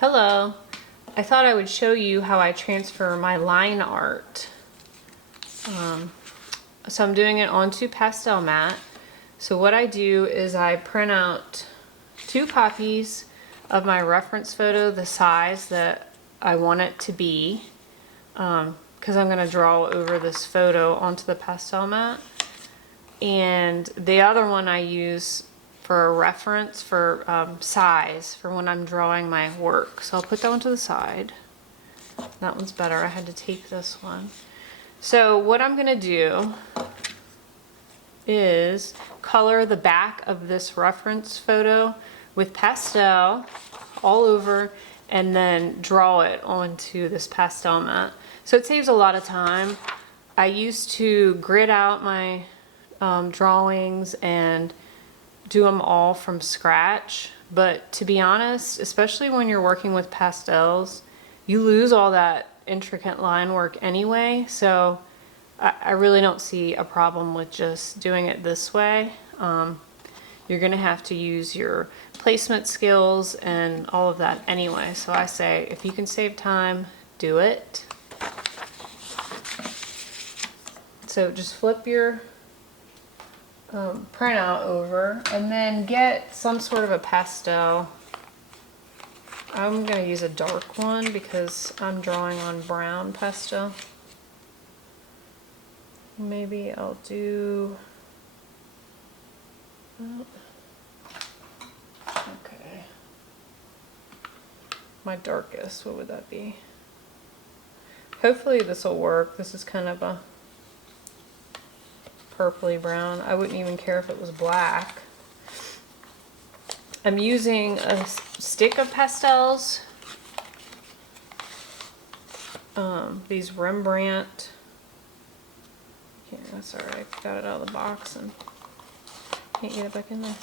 Hello. I thought I would show you how I transfer my line art. So I'm doing it onto Pastelmat. So what I do is I print out 2 copies of my reference photo, the size that I want it to be, because I'm going to draw over this photo onto the Pastelmat. And the other one I use for a reference for size for when I'm drawing my work. So I'll put that one to the side. That one's better. I had to tape this one. So what I'm gonna do is color the back of this reference photo with pastel all over and then draw it onto this Pastelmat. So it saves a lot of time. I used to grid out my drawings and do them all from scratch, but to be honest, especially when you're working with pastels, you lose all that intricate line work anyway, so I really don't see a problem with just doing it this way. You're gonna have to use your placement skills and all of that anyway, so I say if you can save time, do it. So just flip your printout over and then get some sort of a pastel. I'm going to use a dark one because I'm drawing on brown pastel. Maybe I'll do, okay, my darkest, what would that be? Hopefully this will work. This is kind of a purpley brown. I wouldn't even care if it was black. I'm using a stick of pastels. These Rembrandt. Yeah, that's alright. Got it out of the box and can't get it back in there.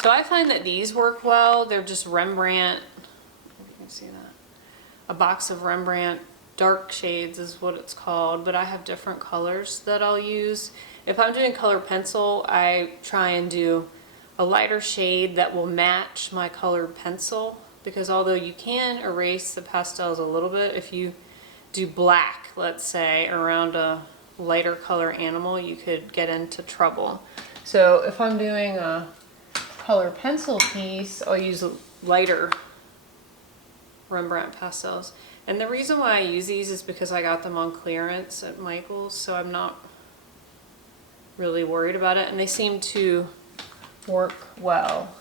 So I find that these work well. They're just Rembrandt. If you can see that. A box of Rembrandt dark shades is what it's called, but I have different colors that I'll use. If I'm doing color pencil, I try and do a lighter shade that will match my colored pencil, because although you can erase the pastels a little bit, if you do black, let's say, around a lighter color animal, you could get into trouble. So if I'm doing a color pencil piece, I'll use lighter Rembrandt pastels. And the reason why I use these is because I got them on clearance at Michael's, so I'm not really worried about it, and they seem to work well.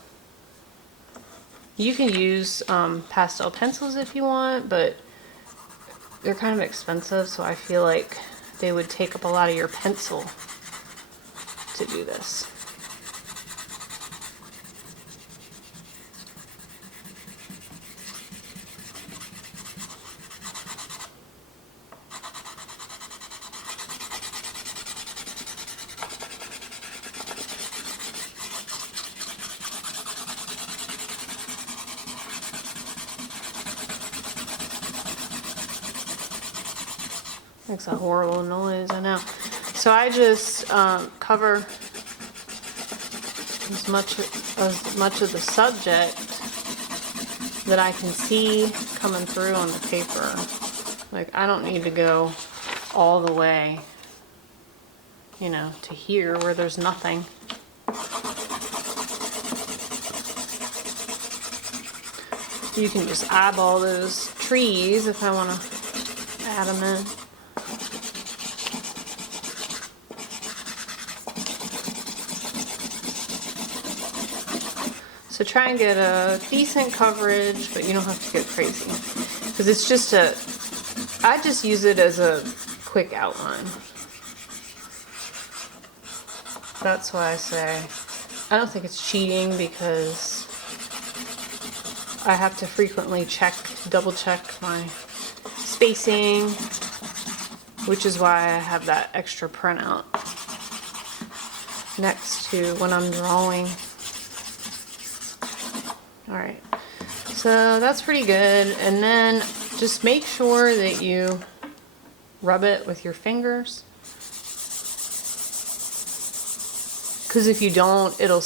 You can use pastel pencils if you want, but they're kind of expensive, so I feel like they would take up a lot of your pencil to do this. Makes a horrible noise, I know. So I just cover as much of the subject that I can see coming through on the paper. Like, I don't need to go all the way, you know, to here where there's nothing. You can just eyeball those trees if I want to add them in. So try and get a decent coverage, but you don't have to go crazy. Because it's just I just use it as a quick outline. That's why I say, I don't think it's cheating, because I have to frequently double check my spacing, which is why I have that extra printout next to when I'm drawing. Alright, so that's pretty good, and then just make sure that you rub it with your fingers, because if you don't, it'll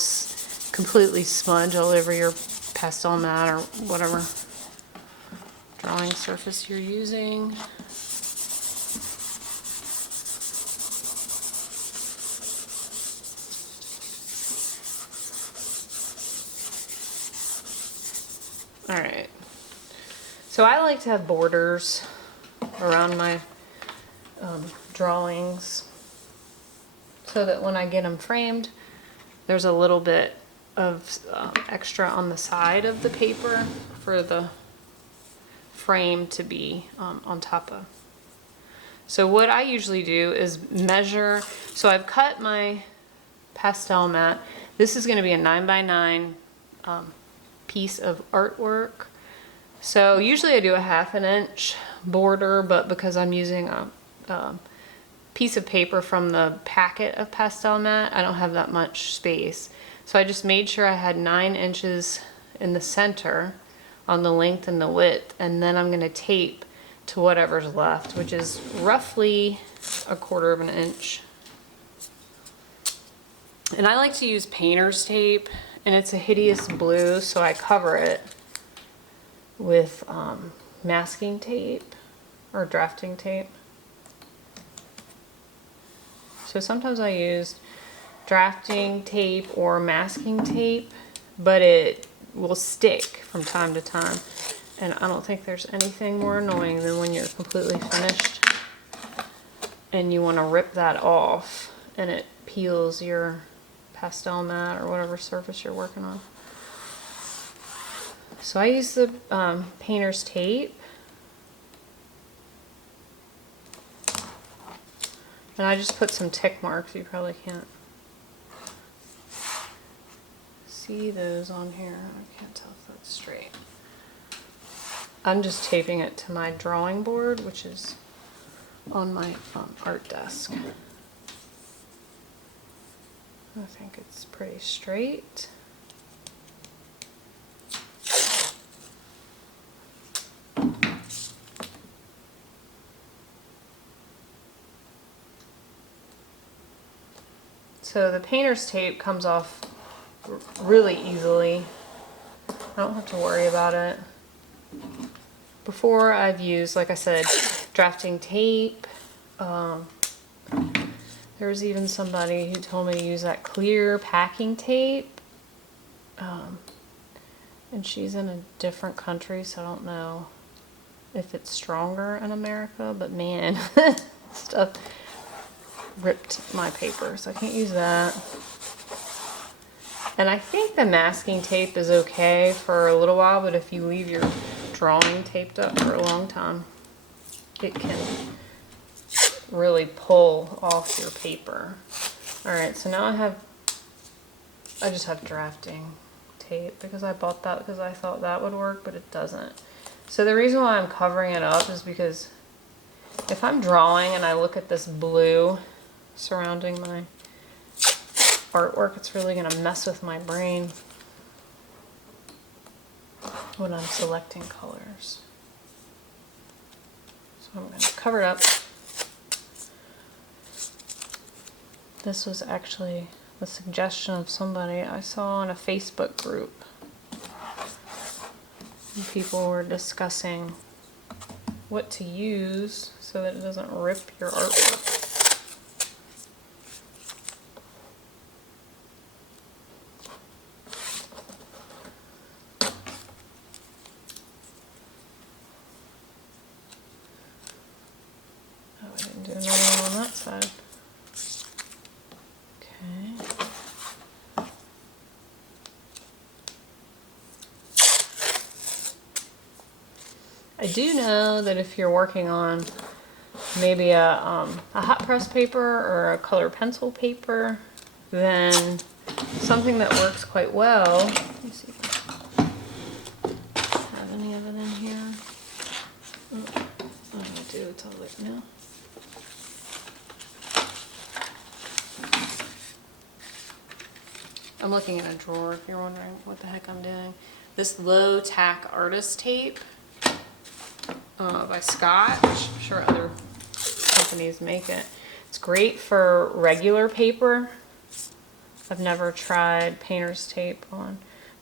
completely smudge all over your Pastelmat or whatever. drawing surface you're using. All right, so I like to have borders around my drawings so that when I get them framed, there's a little bit of extra on the side of the paper for the frame to be on top of. So what I usually do is measure, so I've cut my pastel mat. This is going to be a 9x9 piece of artwork. So usually I do a 1/2 inch border, but because I'm using a piece of paper from the packet of pastel mat, I don't have that much space. So I just made sure I had 9 inches in the center on the length and the width, and then I'm going to tape to whatever's left, which is roughly 1/4 inch. And I like to use painter's tape, and it's a hideous blue, so I cover it with masking tape or drafting tape. So sometimes I use drafting tape or masking tape, but it will stick from time to time. And I don't think there's anything more annoying than when you're completely finished and you want to rip that off and it peels your pastel mat or whatever surface you're working on. So I use the painter's tape. And I just put some tick marks. You probably can't see those on here. I can't tell if that's straight. I'm just taping it to my drawing board, which is on my art desk. I think it's pretty straight. So the painter's tape comes off really easily. I don't have to worry about it. Before I've used, like I said, drafting tape. There was even somebody who told me to use that clear packing tape. And she's in a different country, so I don't know if it's stronger in America, but man, stuff ripped my paper, so I can't use that. And I think the masking tape is okay for a little while, but if you leave your drawing taped up for a long time, it can really pull off your paper. Alright, so now I just have drafting tape because I bought that because I thought that would work, but it doesn't. So the reason why I'm covering it up is because if I'm drawing and I look at this blue surrounding my artwork, it's really going to mess with my brain when I'm selecting colors. So I'm going to cover it up. This was actually the suggestion of somebody I saw in a Facebook group. And people were discussing what to use so that it doesn't rip your artwork. Oh, I didn't do another one on that side. I do know that if you're working on maybe a hot press paper or a color pencil paper, then something that works quite well. Let me see if I have any of it in here. Oh, I do, it's all lit now. I'm looking in a drawer if you're wondering what the heck I'm doing. This low tack artist tape by Scott, which I'm sure other companies make it. It's great for regular paper. I've never tried painter's tape on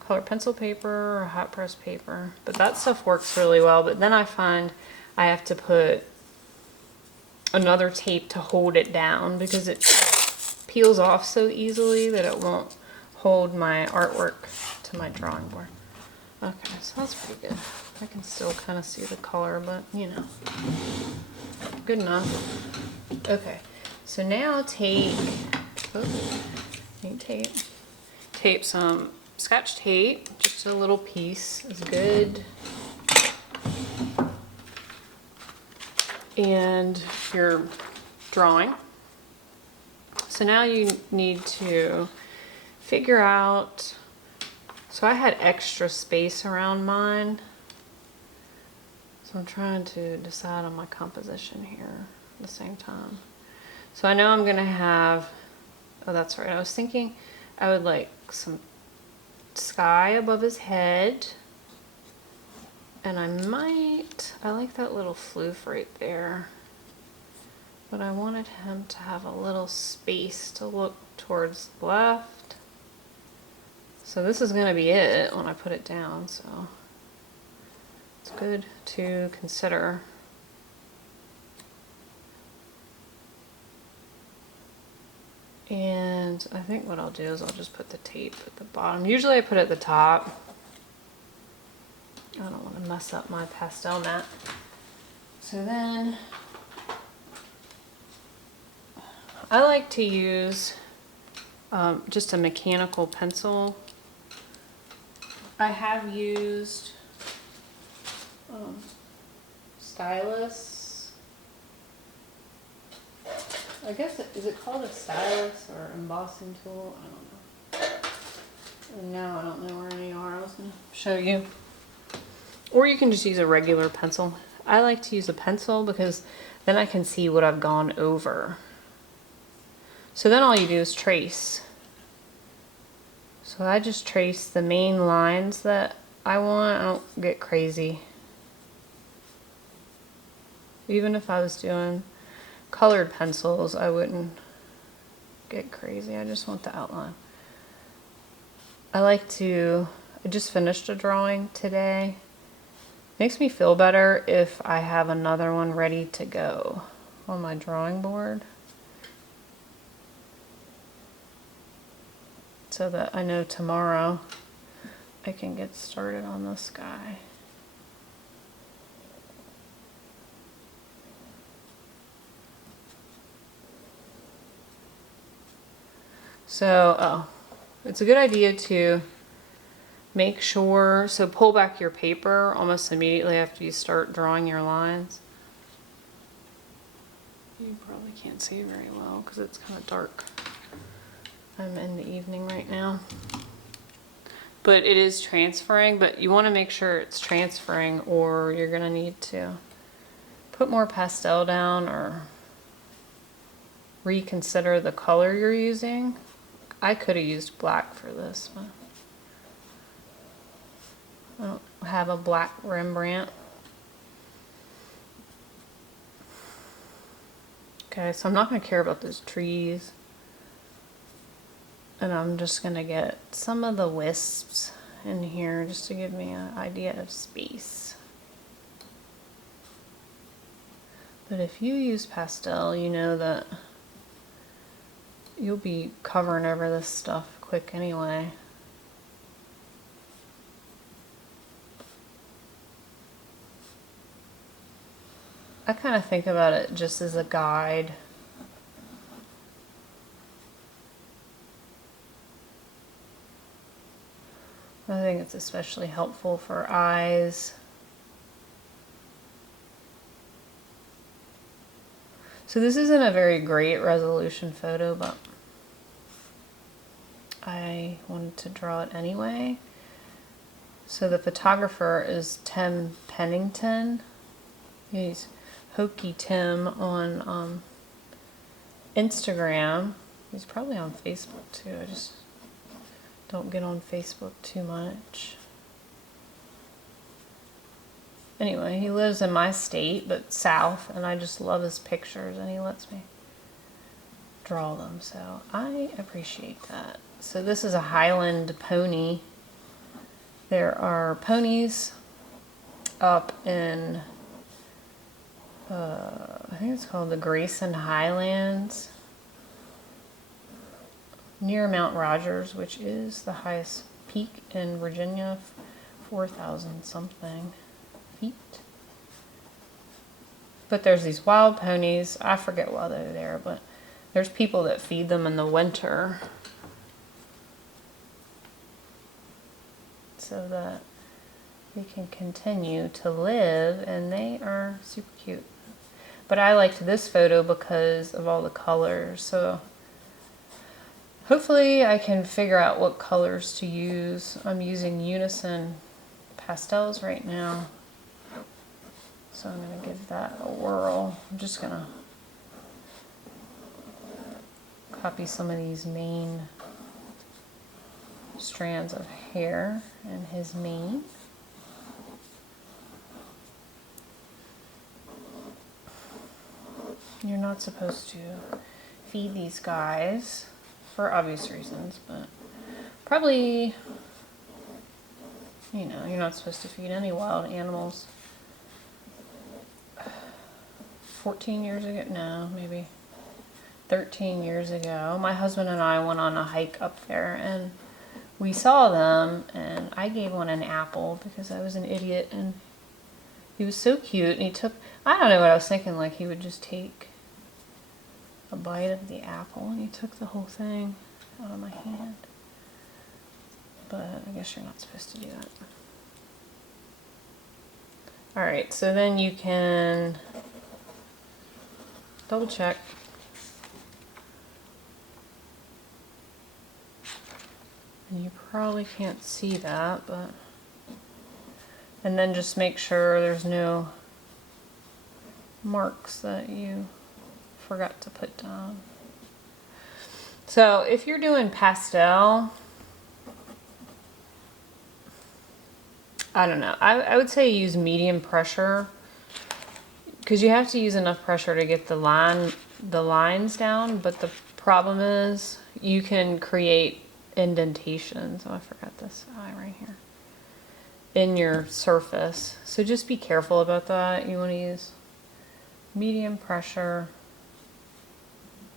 colored pencil paper or hot press paper. But that stuff works really well. But then I find I have to put another tape to hold it down because it peels off so easily that it won't hold my artwork to my drawing board. Okay, so that's pretty good. I can still kind of see the color, but you know, good enough. Okay, so now take some Scotch tape. Just a little piece is good. And your drawing. So now you need to figure out, so I had extra space around mine. So I'm trying to decide on my composition here at the same time. So I know I'm gonna have, oh that's right, I was thinking I would like some sky above his head. And I like that little floof right there. But I wanted him to have a little space to look towards the left. So this is gonna be it when I put it down, so it's good to consider. And I think what I'll do is I'll just put the tape at the bottom. Usually I put it at the top. I don't want to mess up my pastel mat. So then I like to use just a mechanical pencil. I have used stylus. I guess is it called a stylus or embossing tool? I don't know. And now I don't know where any are. I was going to show you. Or you can just use a regular pencil. I like to use a pencil because then I can see what I've gone over. So then all you do is trace. So I just trace the main lines that I want. I don't get crazy. Even if I was doing colored pencils, I wouldn't get crazy. I just want the outline. I just finished a drawing today. Makes me feel better if I have another one ready to go on my drawing board, so that I know tomorrow I can get started on this guy. So, it's a good idea to make sure, so pull back your paper almost immediately after you start drawing your lines. You probably can't see very well because it's kind of dark. I'm in the evening right now. But it is transferring, but you want to make sure it's transferring or you're going to need to put more pastel down or reconsider the color you're using. I could have used black for this, but I don't have a black Rembrandt. Okay, so I'm not going to care about those trees. And I'm just going to get some of the wisps in here just to give me an idea of space. But if you use pastel, you know that you'll be covering over this stuff quick anyway. I kind of think about it just as a guide. I think it's especially helpful for eyes. So this isn't a very great resolution photo, but I wanted to draw it anyway. So the photographer is Tim Pennington. He's Hokey Tim on Instagram. He's probably on Facebook too. I just don't get on Facebook too much. Anyway, he lives in my state, but south, and I just love his pictures, and he lets me draw them, so I appreciate that. So this is a Highland pony. There are ponies up in, I think it's called the Grayson Highlands, near Mount Rogers, which is the highest peak in Virginia, 4,000 something feet. But there's these wild ponies. I forget why they're there, but there's people that feed them in the winter so that they can continue to live, and they are super cute. But I liked this photo because of all the colors, so hopefully I can figure out what colors to use. I'm using Unison pastels right now, so I'm going to give that a whirl. I'm just going to copy some of these main strands of hair and his mane. You're not supposed to feed these guys for obvious reasons, but probably, you know, you're not supposed to feed any wild animals. 14 years ago, no, maybe 13 years ago, my husband and I went on a hike up there, and we saw them, and I gave one an apple because I was an idiot, and he was so cute, and he took, I don't know what I was thinking, like he would just take a bite of the apple, and he took the whole thing out of my hand. But I guess you're not supposed to do that. Alright, so then you can double check. And you probably can't see that, but, and then just make sure there's no marks that you forgot to put down. So if you're doing pastel, I don't know, I would say use medium pressure, because you have to use enough pressure to get the lines down, but the problem is you can create indentations. Oh, I forgot this eye right here in your surface, so just be careful about that. You want to use medium pressure,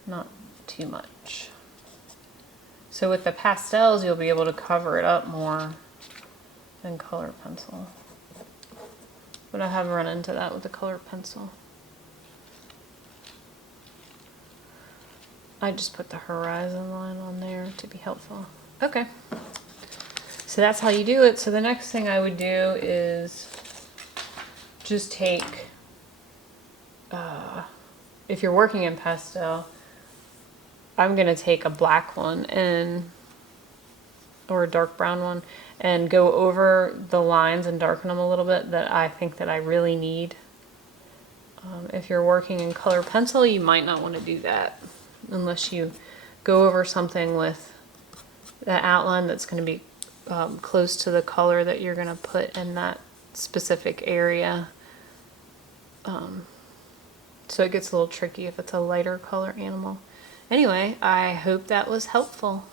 not too much. So with the pastels, you'll be able to cover it up more than color pencil. But I have run into that with the color pencil. I just put the horizon line on there to be helpful. Okay. So that's how you do it. So the next thing I would do is just take, if you're working in pastel, I'm going to take a black one or a dark brown one and go over the lines and darken them a little bit that I think that I really need. If you're working in color pencil, you might not want to do that unless you go over something with the outline that's going to be close to the color that you're going to put in that specific area. So it gets a little tricky if it's a lighter color animal. Anyway, I hope that was helpful.